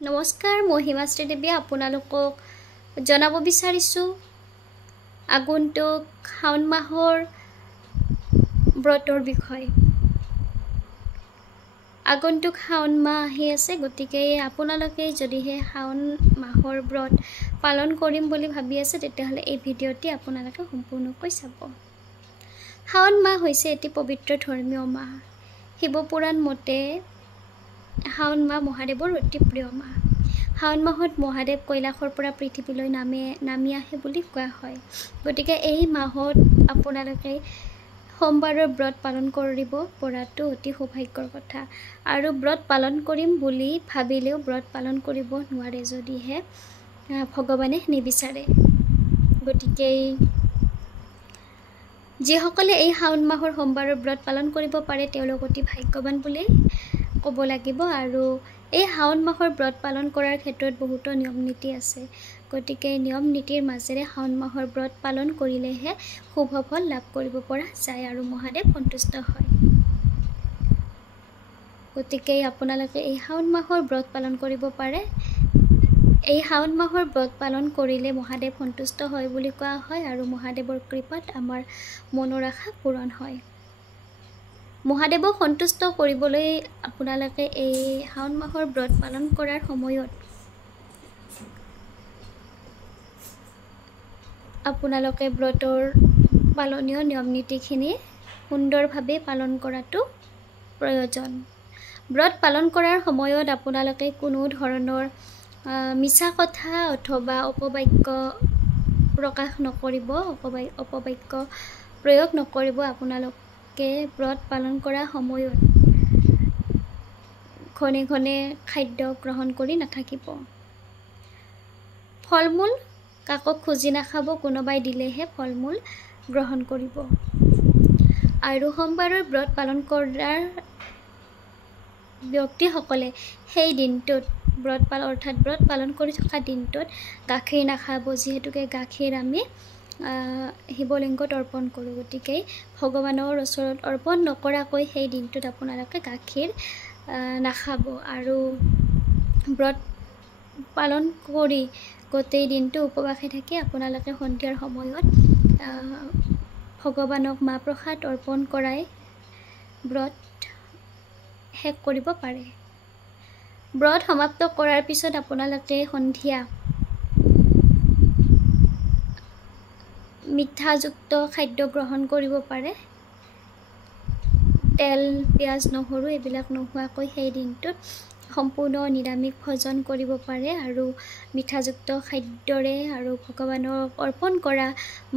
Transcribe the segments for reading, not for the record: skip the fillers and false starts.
নমস্কাৰ, মই হিমাশ্ৰী দেৱীয়ে আপোনালোকক জনাব বিচাৰিছোঁ আগন্তুক শাওণ মাহৰ ব্ৰতৰ বিষয়ে। আগন্তুক শাওণ মাহ আহি আছে, গতিকে আপোনালোকে যদিহে শাওণ মাহৰ ব্ৰত পালন কৰিম বুলি ভাবি আছে তেতিয়াহ'লে এই ভিডিঅ'টি আপোনালোকে সম্পূৰ্ণকৈ চাব। শাওণ মাহ হৈছে এটি পবিত্ৰ ধৰ্মীয় মাহ। শিৱপুৰাণ মতে শাওণ মাহ মহাদেৱৰ অতি প্ৰিয় মাহ। শাওণ মাহত মহাদেৱ কৈলাশৰ পৰা পৃথিৱীলৈ নামি আহে বুলি কোৱা হয়। গতিকে এই মাহত আপোনালোকে সোমবাৰৰ ব্ৰত পালন কৰিব পৰাটো অতি সৌভাগ্যৰ কথা। আৰু ব্ৰত পালন কৰিম বুলি ভাবিলেও ব্ৰত পালন কৰিব নোৱাৰে যদিহে ভগৱানে নিবিচাৰে। গতিকে যিসকলে এই শাওণ মাহৰ সোমবাৰৰ ব্ৰত পালন কৰিব পাৰে তেওঁলোক অতি ভাগ্যৱান বুলি ক'ব লাগিব। আৰু এই শাওণ মাহৰ ব্ৰত পালন কৰাৰ ক্ষেত্ৰত বহুতো নিয়ম নীতি আছে। গতিকে নিয়ম নীতিৰ মাজেৰে শাওণ মাহৰ ব্ৰত পালন কৰিলেহে শুভ ফল লাভ কৰিব পৰা যায় আৰু মহাদেৱ সন্তুষ্ট হয়। গতিকে আপোনালোকে এই শাওণ মাহৰ ব্ৰত পালন কৰিব পাৰে। এই শাওণ মাহৰ ব্ৰত পালন কৰিলে মহাদেৱ সন্তুষ্ট হয় বুলি কোৱা হয় আৰু মহাদেৱৰ কৃপাত আমাৰ মনৰ আশা পূৰণ হয়। মহাদেৱক সন্তুষ্ট কৰিবলৈ আপোনালোকে এই শাওণ মাহৰ ব্ৰত পালন কৰাৰ সময়ত আপোনালোকে ব্ৰতৰ পালনীয় নিয়ম নীতিখিনি সুন্দৰভাৱে পালন কৰাটো প্ৰয়োজন। ব্ৰত পালন কৰাৰ সময়ত আপোনালোকে কোনো ধৰণৰ মিছা কথা অথবা অপবাক্য প্ৰকাশ নকৰিব, অপবাক্য প্ৰয়োগ নকৰিব। আপোনালোকে ব্ৰত পালন কৰাৰ সময়ত ঘনে ঘনে খাদ্য গ্ৰহণ কৰি নাথাকিব। ফল মূল কাকো খুজি নাখাব, কোনোবাই দিলেহে ফল মূল গ্ৰহণ কৰিব। আৰু সোমবাৰৰ ব্ৰত পালন কৰাৰ ব্যক্তিসকলে সেই দিনটোত অৰ্থাৎ ব্ৰত পালন কৰি থকা দিনটোত গাখীৰ নাখাব, যিহেতুকে গাখীৰ আমি শিৱলিংগত অৰ্পণ কৰোঁ। গতিকে ভগৱানৰ ওচৰত অৰ্পণ নকৰাকৈ সেই দিনটোত আপোনালোকে গাখীৰ নাখাব। আৰু ব্ৰত পালন কৰি গোটেই দিনটো উপবাসে থাকি আপোনালোকে সন্ধিয়াৰ সময়ত ভগৱানক মাহ প্ৰসাদ অৰ্পণ কৰাই ব্ৰত শেষ কৰিব পাৰে। ব্ৰত সমাপ্ত কৰাৰ পিছত আপোনালোকে সন্ধিয়া মিঠাযুক্ত খাদ্য গ্ৰহণ কৰিব পাৰে। তেল, পিঁয়াজ, নহৰু এইবিলাক নোহোৱাকৈ সেই দিনটোত সম্পূৰ্ণ নিৰামিষ ভোজন কৰিব পাৰে আৰু মিঠাযুক্ত খাদ্যৰে আৰু ভগৱানক অৰ্পণ কৰা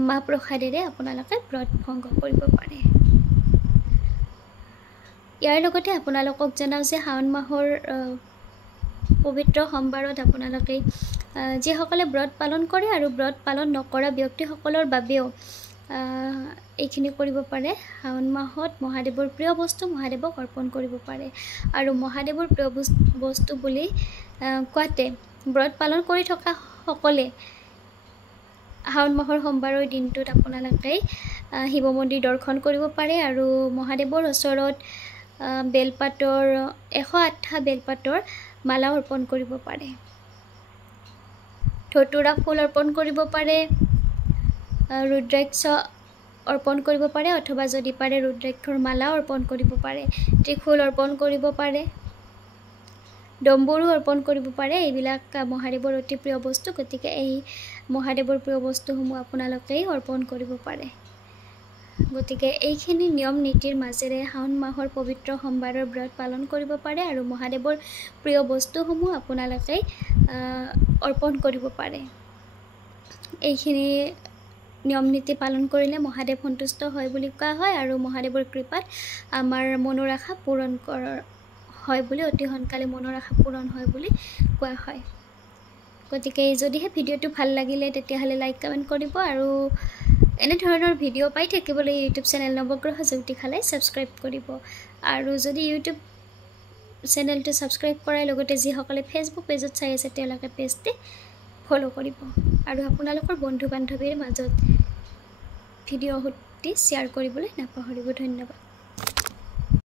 মাহ প্ৰসাদেৰে আপোনালোকে ব্ৰত ভংগ কৰিব পাৰে। ইয়াৰ লগতে আপোনালোকক জনাওঁ যে শাওণ মাহৰ পবিত্ৰ সোমবাৰত আপোনালোকে যিসকলে ব্ৰত পালন কৰে আৰু ব্ৰত পালন নকৰা ব্যক্তিসকলৰ বাবেও এইখিনি কৰিব পাৰে। শাওণ মাহত মহাদেৱৰ প্ৰিয় বস্তু মহাদেৱক অৰ্পণ কৰিব পাৰে। আৰু মহাদেৱৰ প্ৰিয় বস্তু বুলি কোৱাতে ব্ৰত পালন কৰি থকা সকলে শাওণ মাহৰ সোমবাৰৰ দিনটোত আপোনালোকে শিৱ মন্দিৰ দৰ্শন কৰিব পাৰে আৰু মহাদেৱৰ ওচৰত বেলপাতৰ 108টা বেলপাতৰ মালা অৰ্পণ কৰিব পাৰে। ধতুৰা ফুল অৰ্পণ কৰিব পাৰে, ৰুদ্ৰাক্ষ অৰ্পণ কৰিব পাৰে অথবা যদি পাৰে ৰুদ্ৰাক্ষৰ মালা অৰ্পণ কৰিব পাৰে, ত্ৰিশূল অৰ্পণ কৰিব পাৰে, ডম্বৰু অৰ্পণ কৰিব পাৰে। এইবিলাক মহাদেৱৰ অতি প্ৰিয় বস্তু। গতিকে এই মহাদেৱৰ প্ৰিয় বস্তুসমূহ আপোনালোকেই অৰ্পণ কৰিব পাৰে। গতিকে এইখিনি নিয়ম নীতিৰ মাজেৰে শাওণ মাহৰ পবিত্ৰ সোমবাৰৰ ব্ৰত পালন কৰিব পাৰে আৰু মহাদেৱৰ প্ৰিয় বস্তুসমূহ আপোনালোকে অৰ্পণ কৰিব পাৰে। এইখিনি নিয়ম নীতি পালন কৰিলে মহাদেৱ সন্তুষ্ট হয় বুলি কোৱা হয় আৰু মহাদেৱৰ কৃপাত আমাৰ মনৰ আশা পূৰণ হয় বুলি অতি সোনকালে মনৰ আশা পূৰণ হয় বুলি কোৱা হয়। গতিকে যদিহে ভিডিঅ'টো ভাল লাগিলে তেতিয়াহ'লে লাইক কমেণ্ট কৰিব আৰু এনেধৰণৰ ভিডিঅ' পাই থাকিবলৈ ইউটিউব চেনেল নৱগ্ৰহ জ্যোতিষালয় ছাবস্ক্ৰাইব কৰিব। আৰু যদি ইউটিউব চেনেলটো ছাবস্ক্ৰাইব কৰাৰ লগতে যিসকলে ফেচবুক পেজত চাই আছে তেওঁলোকে পেজটি ফ'ল' কৰিব আৰু আপোনালোকৰ বন্ধু বান্ধৱীৰ মাজত ভিডিঅ'টি শ্বেয়াৰ কৰিবলৈ নাপাহৰিব। ধন্যবাদ।